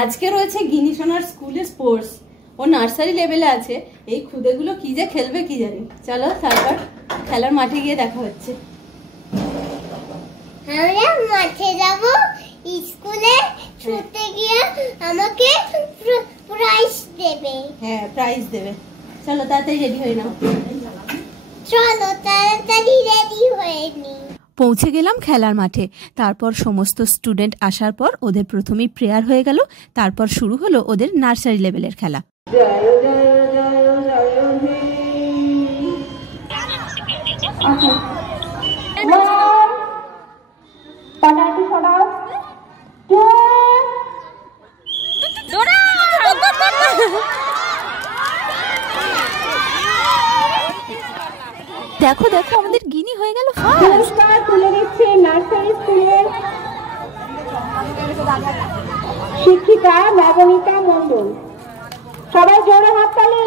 আজকে রয়েছে গিনি সোনার স্কুলে স্পোর্টস, ও নার্সারি লেভেলে আছে। এই খুদেগুলো কি যে খেলবে কি জানি। চলো তারপর খেলার মাঠে গিয়ে দেখা হচ্ছে। আমরা মাঠে যাব, স্কুলে ছুটে গিয়ে আমাকে প্রাইজ দেবে। হ্যাঁ, প্রাইজ দেবে। চলো তাড়াতাড়ি রেডি হয়ে নাও। চলো তাড়াতাড়ি রেডি হয়ে নি। পৌঁছে গেলাম খেলার মাঠে। তারপর সমস্ত স্টুডেন্ট আসার পর ওদের প্রথমেই প্রেয়ার হয়ে গেল। তারপর শুরু হলো ওদের নার্সারি লেভেলের খেলা। দেখো দেখো আমাদের গিনি হয়ে গেল ফার্স্ট। তুলে দিচ্ছে নার্সারি স্কুলের শিক্ষিকা নবনীতা মণ্ডল। সবাই জোরে হাততালি।